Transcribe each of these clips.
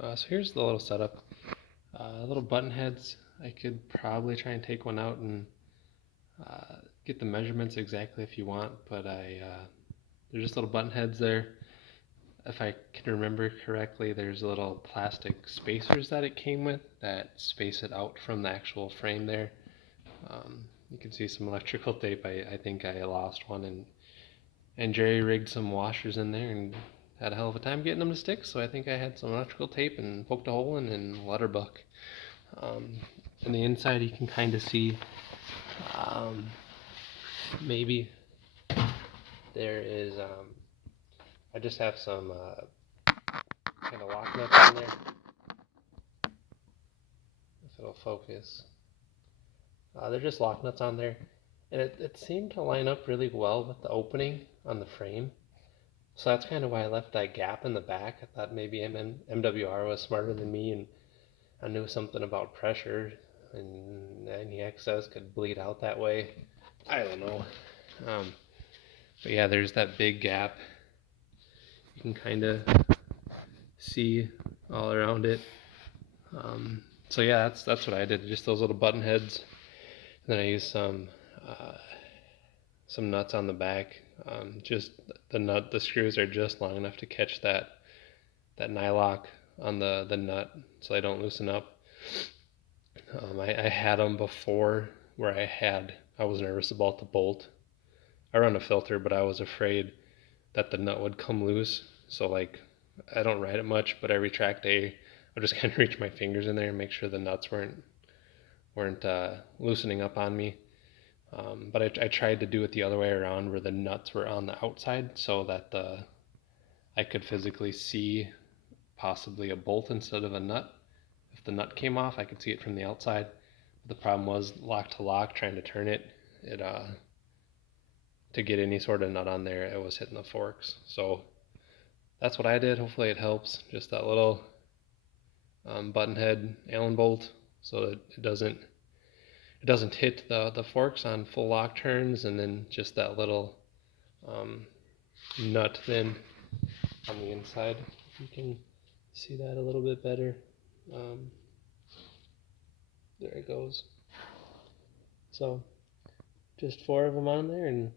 So here's the little setup. Little button heads. I could probably try and take one out and get the measurements exactly if you want, but they're just little button heads there. If I can remember correctly, there's little plastic spacers that it came with that space it out from the actual frame there. You can see some electrical tape. I think I lost one and Jerry rigged some washers in there and had a hell of a time getting them to stick. So I think I had some electrical tape and poked a hole in and let her buck. On the inside, you can kind of see maybe there is. I just have some kind of lock nuts on there. If it'll focus, they're just lock nuts on there, and it seemed to line up really well with the opening on the frame. So that's kind of why I left that gap in the back. I thought maybe MWR was smarter than me and I knew something about pressure and any excess could bleed out that way. I don't know. But yeah, there's that big gap. You can kind of see all around it. So yeah, that's what I did. Just those little button heads. And then I used some nuts on the back. Just the screws are just long enough to catch that nylock on the nut, so they don't loosen up. I had them before where I was nervous about the bolt. I run a filter, but I was afraid that the nut would come loose. So like, I don't ride it much, but every track day, I'll just kind of reach my fingers in there and make sure the nuts weren't loosening up on me. But I tried to do it the other way around, where the nuts were on the outside, so that I could physically see possibly a bolt instead of a nut. If the nut came off, I could see it from the outside. But the problem was lock to lock, trying to turn it, to get any sort of nut on there, it was hitting the forks. So that's what I did. Hopefully it helps. Just that little button head Allen bolt, so that it doesn't hit the forks on full lock turns, and then just that little nut then on the inside. You can see that a little bit better. There it goes. So just 4 of them on there, and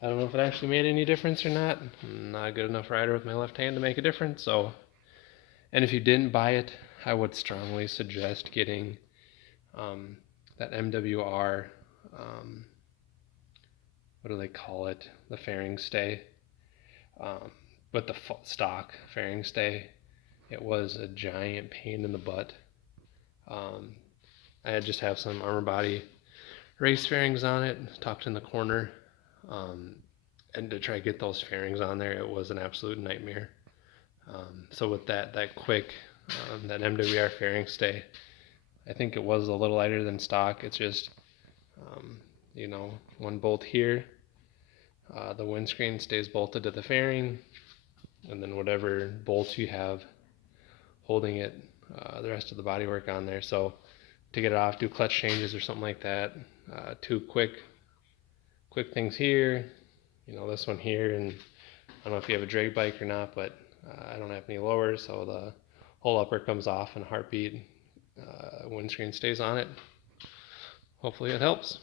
I don't know if it actually made any difference or not. I'm not a good enough rider with my left hand to make a difference. So, and if you didn't buy it, I would strongly suggest getting that MWR, what do they call it? The fairing stay. With the stock fairing stay, it was a giant pain in the butt. I just have some Armor Body race fairings on it, tucked in the corner, and to try to get those fairings on there, it was an absolute nightmare. So with that quick, that MWR fairing stay, I think it was a little lighter than stock. It's just, one bolt here, the windscreen stays bolted to the fairing, and then whatever bolts you have holding it, the rest of the bodywork on there. So to get it off, do clutch changes or something like that. 2 quick things here, this one here, and I don't know if you have a drag bike or not, but I don't have any lowers, so the whole upper comes off in a heartbeat. Windscreen stays on it. Hopefully it helps.